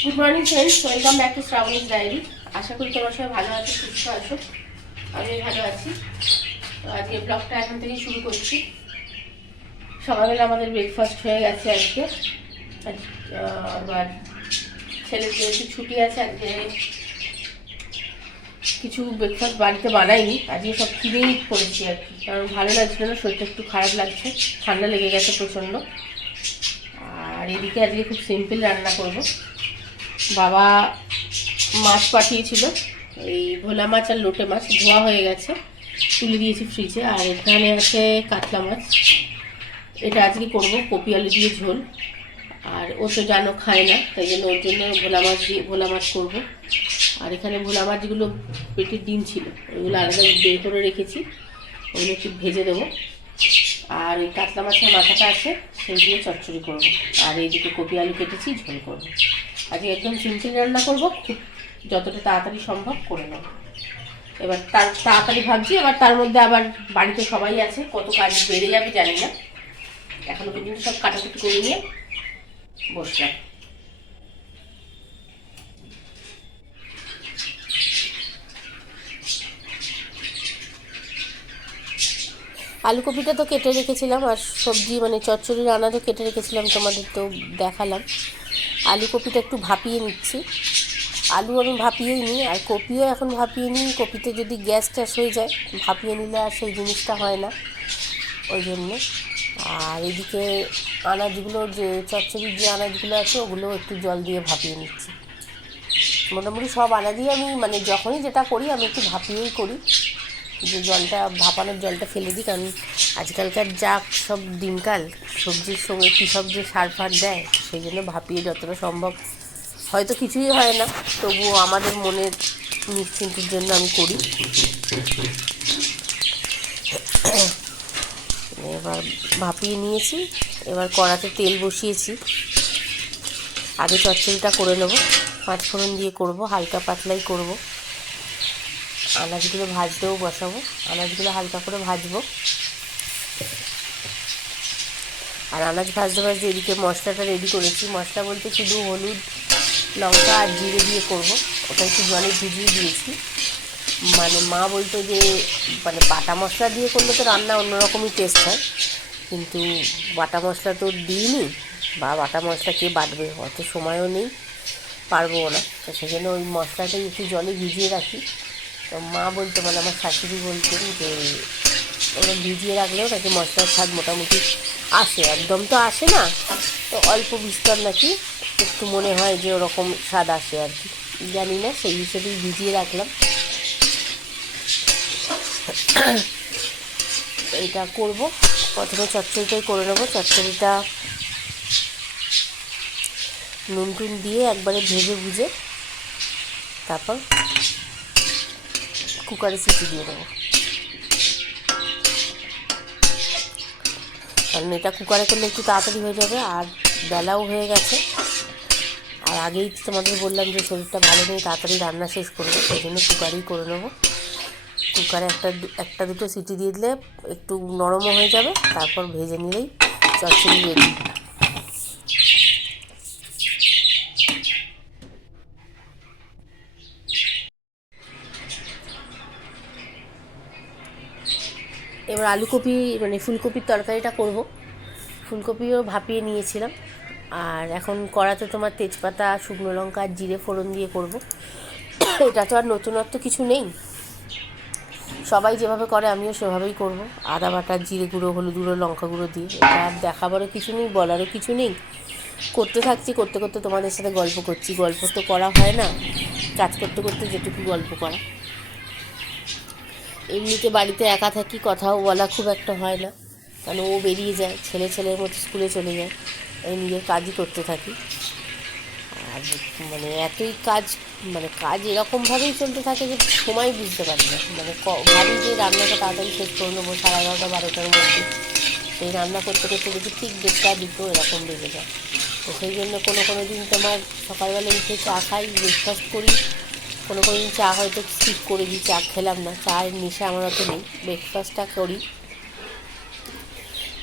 Good morning friends, welcome back to Shrabani's diary. আশা করি তোমরা সবাই ভালো আছো, সুস্থ আছো। আমি ভালো আছি। তো আজকে ব্লগটা এখন থেকেই শুরু করছি। সকালবেলা আমাদের ব্রেকফাস্ট হয়ে গেছে আজকে। আবার ছেলের যেহেতু ছুটি আছে, আজকে কিছু ব্রেকফাস্ট বাড়িতে বানাইনি, আজকে সব কিনেই করেছি আর কি। কারণ ভালো লাগছিল না, শরীরটা একটু খারাপ লাগছে, ঠান্ডা লেগে গেছে প্রচণ্ড। আর এদিকে আজকে খুব সিম্পল রান্না করব। বাবা মাছ পাঠিয়েছিল, এই ভোলা মাছ আর লোটে মাছ ধোয়া হয়ে গেছে, তুলে দিয়েছি ফ্রিজে। আর এখানে আছে কাতলা মাছ, এটা আজকে করব কপি আলু দিয়ে ঝোল। আর ও তো জানো খায় না, তাই জন্য ওর জন্য ভোলা মাছ করবো। আর এখানে ভোলা মাছগুলো পেটের ডিম ছিল, ওইগুলো আলাদা বের করে রেখেছি, ওগুলো একটু ভেজে দেবো। আর ওই কাতলা মাছের মাথাটা আছে, সেই দিয়ে চচ্চড়ি করবো। আর এইদিকে কপি আলু কেটেছি, ঝোল করবো। আজকে একদম সিম্পল রান্না করবো, খুব যতটা তাড়াতাড়ি সম্ভব করে নেব। এবার তাড়াতাড়ি ভাবছি, এবার তার মধ্যে আবার বাড়িতে সবাই আছে, কত কাজ বেড়ে যাবে জানি না। এখনো পর্যন্ত সব কাটাকুটি করে নিয়ে বসলাম। আলু কপিটা তো কেটে রেখেছিলাম, আর সবজি মানে চচ্চড়ির আনাজও কেটে রেখেছিলাম, তোমাদের তো দেখালাম। আলু কপিটা একটু ভাপিয়ে নিচ্ছি। আলু আমি ভাপিয়েই নিই, আর কপিও এখন ভাপিয়ে নিই। কপিতে যদি গ্যাস ট্যাস হয়ে যায়, ভাপিয়ে নিলে আর সেই জিনিসটা হয় না, ওই জন্য। আর এদিকে আনাজগুলো, যে চচ্চড়ির যে আনাজগুলো আছে, ওগুলো একটু জল দিয়ে ভাপিয়ে নিচ্ছি। মোটামুটি সব আনাজই আমি মানে যখনই যেটা করি আমি একটু ভাপিয়েই করি, যে জলটা ভাপানোর জলটা ফেলে দিই। কারণ আজকালকার যা সব দিনকাল, সবজির সঙ্গে কী সব যে সার ফার দেয়, সেই জন্য ভাপিয়ে যতটা সম্ভব, হয়তো কিছুই হয় না, তবুও আমাদের মনের নিশ্চিন্তের জন্য আমি করি। এবার ভাপিয়ে নিয়েছি, এবার কড়াতে তেল বসিয়েছি। আগে চচ্চড়িটা করে নেব, পাঁচফোড়ন দিয়ে করব, হালকা পাতলাই করব। আনাজগুলো ভাজতেও বসাবো, আনাজগুলো হালকা করে ভাজবো। আর আনাজ ভাজতে ভাজতে এদিকে মশলাটা রেডি করেছি। মশলা বলতে শুধু হলুদ, লঙ্কা আর জিরে দিয়ে করব। ওটা একটু জলে ভিজিয়ে দিয়েছি। মানে মা বলতো যে মানে বাটা মশলা দিয়ে করলে তো রান্না অন্যরকমই টেস্ট হয়, কিন্তু বাটা মশলা তো দিইনি, বা বাটা মশলা কে বাটবে, অত সময়ও নেই, পারবো না। তো সেই জন্য ওই মশলাটাই একটু জলে ভিজিয়ে রাখি। তো মা বলতো, মানে আমার শাশুড়ি বলতেন যে ওরা ভিজিয়ে রাখলেও নাকি মশলার স্বাদ মোটামুটি আসে, একদম তো আসে না, তো অল্প বিস্তর নাকি একটু মনে হয় যে ওরকম স্বাদ আসে আর কি, জানি না, সেই হিসেবেই ভিজিয়ে রাখলাম। এইটা করব, প্রথমে চচ্চড়িটাই করে নেবো। চচ্চড়িটা নুন টুন দিয়ে একবারে ভেজে ভুজে তারপর কুকারে সিটি দিয়ে দেবো। কারণ এটা কুকারে করলে একটু তাড়াতাড়ি হয়ে যাবে, আর বেলাও হয়ে গেছে। আর আগেই তোমাদের বললাম যে শরীরটা ভালো নেই, তাড়াতাড়ি রান্না শেষ করবো, সেই জন্য কুকারেই করে নেবো। কুকারে একটা দুটো সিটি দিয়ে দিলে একটু নরমও হয়ে যাবে, তারপর ভেজে নিলেই চচ্চড়ি রেডি। এবার আলুকপি মানে ফুলকপির তরকারিটা করব। ফুলকপিও ভাপিয়ে নিয়েছিলাম, আর এখন কড়াতে তোমার তেজপাতা, শুকনো লঙ্কা আর জিরে ফোড়ন দিয়ে করব। এটা তো আর নতুনত্ব কিছু নেই, সবাই যেভাবে করে আমিও সেভাবেই করব। আদা বাটা, জিরে গুঁড়ো, হলুদ গুঁড়ো, লঙ্কা গুঁড়ো দিয়ে। এটা আর দেখাবারও কিছু নেই, বলারও কিছু নেই, করতে থাকছি, করতে করতে তোমাদের সাথে গল্প করছি। গল্প তো করা হয় না, কাজ করতে করতে যেটুকু গল্প করা। এমনিতে বাড়িতে একা থাকি, কথাও বলা খুব একটা হয় না, কারণ ও বেরিয়ে যায়, ছেলের মতো স্কুলে চলে যায়, আমি নিজের কাজই করতে থাকি। আর মানে এতই কাজ, মানে কাজ এরকমভাবেই চলতে থাকে যে সময় বুঝতে পারি না। মানে ভাবি যে রান্নাটা তাড়াতাড়ি শেষ করে নেবো 11:30 12টার মধ্যে, সেই রান্না করতে করতে দেখি ঠিক 1:30 2 এরকম বেজে যায়। তো সেই জন্য কোনো দিন তোমার সকালবেলা উঠে চা খাই, ব্রেকফাস্ট করি, কোনো দিন চা হয়তো স্কিপ করে দিই, চা খেলাম না, চায়ের নেশা আমার অত নেই, ব্রেকফাস্টটা করি।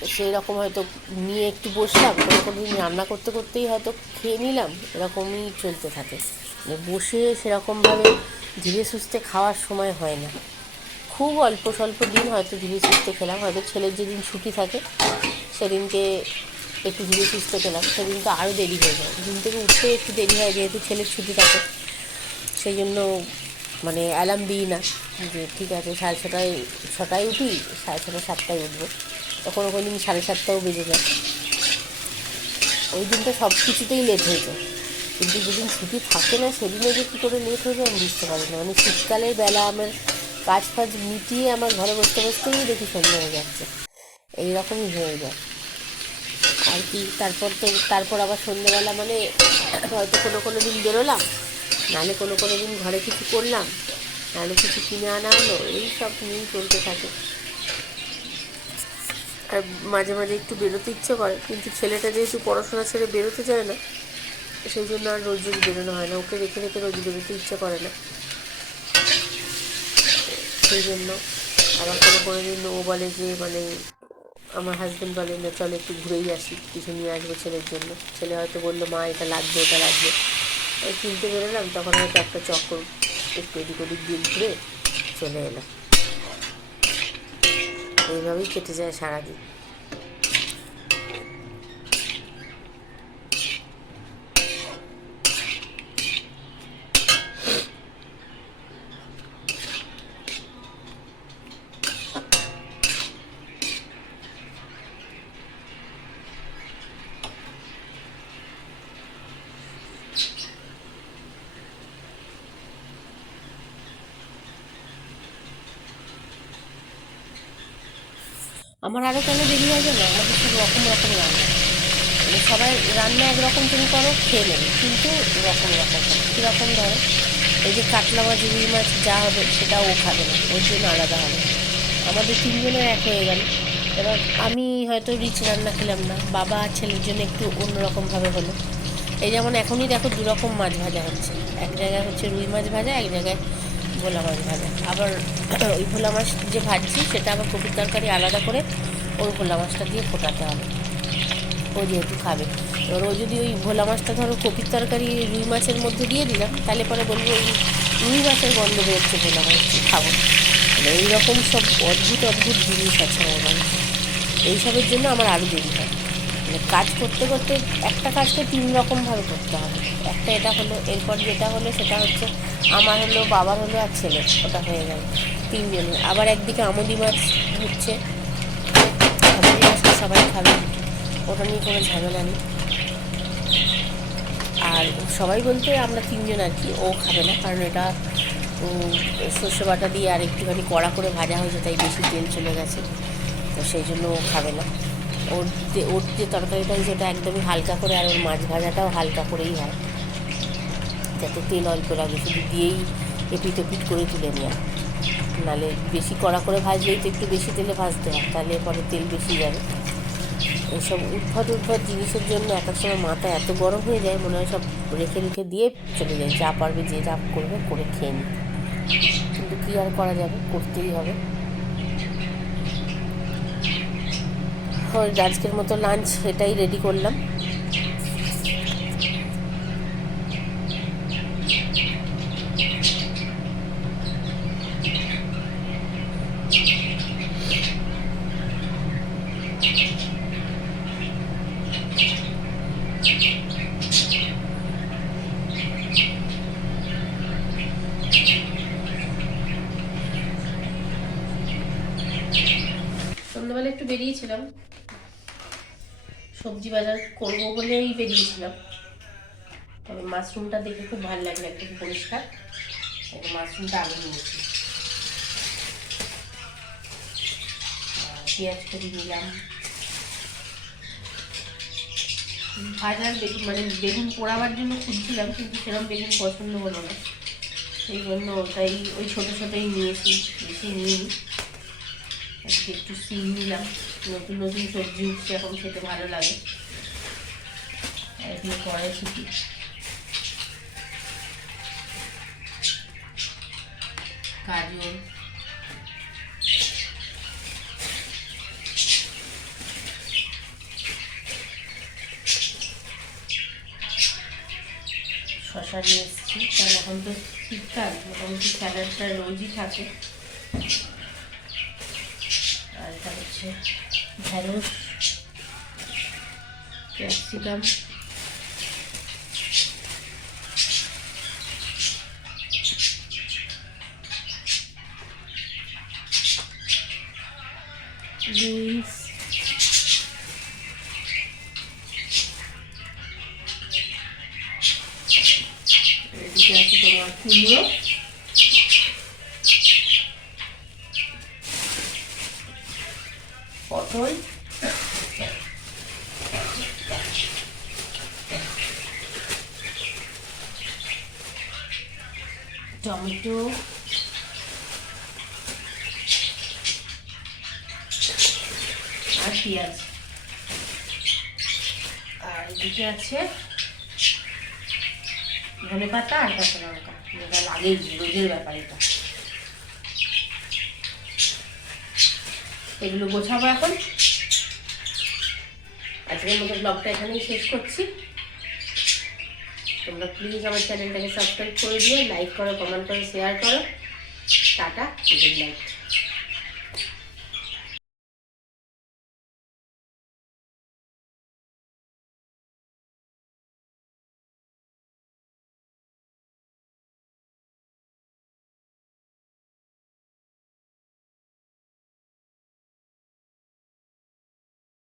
তো সেই রকম হয়তো নিয়ে একটু বসলাম, কোনো দিন রান্না করতে করতেই হয়তো খেয়ে নিলাম, এরকমই চলতে থাকে। মানে বসে সেরকমভাবে ধীরে সুস্থে খাওয়ার সময় হয় না। খুব অল্প স্বল্প দিন হয়তো ধীরে সুস্থে খেলাম, হয়তো ছেলের যেদিন ছুটি থাকে সেদিনকে একটু ধীরে সুস্থে খেলাম, সেদিন তো আরও দেরি হয়ে যায়, ঘুম থেকে উঠতে একটু দেরি হয় যেহেতু ছেলের ছুটি থাকে। সেই জন্য মানে অ্যালার্ম দিই না যে ঠিক আছে 6:30 উঠি, 6:30 7টায় উঠবো, তখন কোনো দিন 7:30টাও বেজে যায়। ওই দিনটা সব কিছুতেই লেট হয়ে যায়, কিন্তু যেদিন ছুটি থাকে না সেদিনে যে কী করে লেট হয়ে যায় আমি বুঝতে পারি না। মানে শীতকালের বেলা আমার কাজ ফাজ মিটিয়ে আমার ঘরে বসতে বসতেই দেখি সন্ধ্যা হয়ে যাচ্ছে, এইরকমই হয়ে যায় আর কি। তারপর আবার সন্ধ্যেবেলা মানে হয়তো কোনো দিন বেরোলাম, নাহলে কোনো দিন ঘরে কিছু করলাম, নাহলে কিছু কিনে আনা হলো, এই সব নিয়েই চলতে থাকে। আর মাঝে মাঝে একটু বেরোতে ইচ্ছে করে, কিন্তু ছেলেটা যেহেতু পড়াশোনা ছেড়ে বেরোতে চায় না, সেই জন্য আর রোজ বেরোনো হয় না, ওকে রেখে রেখে রোজ বেরোতে ইচ্ছে করে না। সেই জন্য আবার কোনো দিন ও বলে যে মানে আমার হাজব্যান্ড বলে না চলো একটু ঘুরেই আসি, কিছু নিয়ে আসবো ছেলের জন্য। ছেলে হয়তো বললো মা এটা লাগবে ওটা লাগবে, ওই কিনতে বেরোলাম, তখন হয়তো একটা চক্কর একটু এদিক ওদিক দিয়ে ঘুরে চলে এলাম। এইভাবেই কেটে যায় সারাদিন। আমার আরও কেন দেরি হয় জানো, আমাদের সব রকম রকম রান্না, মানে সবাই রান্না একরকম তুমি করো খেয়ে নেবে, কিন্তু রকম রকম হবে। কীরকম ধরো এই যে কাতলা মাছ রুই মাছ যা হবে সেটা ও খাবে না, ওর জন্য আলাদা হবে। আমাদের তিনজনের এক হয়ে গেল। এবার আমি হয়তো রিচ রান্না খেলাম না, বাবা আর ছেলের জন্য একটু অন্যরকমভাবে হলো। এই যেমন এখনই দেখো দুরকম মাছ ভাজা হচ্ছে, এক জায়গায় হচ্ছে রুই মাছ ভাজা, এক জায়গায় ভোলা মাছ ভাজা। আবার ওই ভোলা মাছ যে ভাজছি সেটা আবার কপির তরকারি আলাদা করে ওই ভোলা মাছটা দিয়ে ফোটাতে হবে, ও যেহেতু খাবে। এবার ও যদি ওই ভোলা মাছটা ধরো কপির তরকারি রুই মাছের মধ্যে দিয়ে দিলাম, তাহলে পরে বলবো ওই রুই মাছের গন্ধ বেরোচ্ছে, ভোলা মাছ খাবো। মানে এইরকম সব অদ্ভুত অদ্ভুত জিনিস আছে আমার বাড়িতে, এইসবের জন্য আমার আরও দেরি হয়। মানে কাজ করতে করতে একটা কাজকে 3 রকমভাবে করতে হবে। একটা এটা হলো, এরপর যেটা হলো সেটা হচ্ছে আমার হলো, বাবার হলো, আর ছেলে, ওটা হয়ে গেল তিনজনের। আবার একদিকে আমুদি মাছ হচ্ছে, আমুদি মাছটা সবাই খাবে, ওটা নিয়ে কোনো ঝামেলা নেই। আর সবাই বলতে আমরা তিনজন আর কি, ও খাবে না, কারণ এটা সর্ষে বাটা দিয়ে আর একটুখানি কড়া করে ভাজা হয়েছে, তাই বেশি তেল চলে গেছে, তো সেই জন্য ও খাবে না। ওর যে তরকারিটা হয়েছে ওটা একদমই হালকা করে, আর ওর মাছ ভাজাটাও হালকা করেই হয়, যাতে তেল অল্প লাগে, শুধু দিয়েই এপিট ওপিট করে তুলে নেওয়া। নাহলে বেশি কড়া করে ভাজলেই তো একটু বেশি তেলে ভাজতে হয়, তাহলে পরে তেল বেশি যাবে। এইসব উদ্ভট জিনিসের জন্য এক এক সময় মাথা এত গরম হয়ে যায়, মনে হয় সব রেখে রেখে দিয়ে চলে যায়, যা পারবে যে যা করবে করে খেয়ে নিই, কিন্তু কী আর করা যাবে, করতেই হবে। আজকের মতো লাঞ্চ এটাই রেডি করলাম। সন্ধ্যাবেলা একটু বেরিয়েছিলাম, সবজি বাজার করবো বলেই বেরিয়েছিলাম, তবে মাশরুমটা দেখে খুব ভালো লাগলো, একদম পরিষ্কার, মাশরুমটা আগে নিয়েছি। পেঁয়াজ করে নিলাম, ভাজার বেগুন মানে বেগুন পোড়াবার জন্য খুঁজছিলাম, কিন্তু সেরকম বেগুন পছন্দ হলো না, সেই জন্য ওটাই ওই ছোটো ছোটোই নিয়েছি, বেশি নিইনি। আজকে একটু সিম নিলাম, নতুন নতুন সবজি উঠছে এখন, খেতে ভালো লাগে। এগুলো কড়াইশুঁটি, গাজর, শশা নিয়ে এসেছি, কারণ এখন তো শীতকাল, মোটামুটি স্যালাডটা রোজই থাকে। আর এটা হচ্ছে ঢেঁড়স, ক্যাপসিকাম, বিনস, এদিকে আছে তোমার কুমড়ো, পটল, টমেটো, আর পেঁয়াজ। আর এদিকে আছে ধনে পাতা আর কাঁচা লঙ্কা, যেটা লাগেই রোজের ব্যাপার এটা। এগুলো গোছাবো এখন। আজকের মতো ব্লগটা এখানেই শেষ করছি। তোমরা প্লিজ আমার চ্যানেলটাকে সাবস্ক্রাইব করে দিও, লাইক করো, কমেন্ট করো, শেয়ার করো। Tata, good night.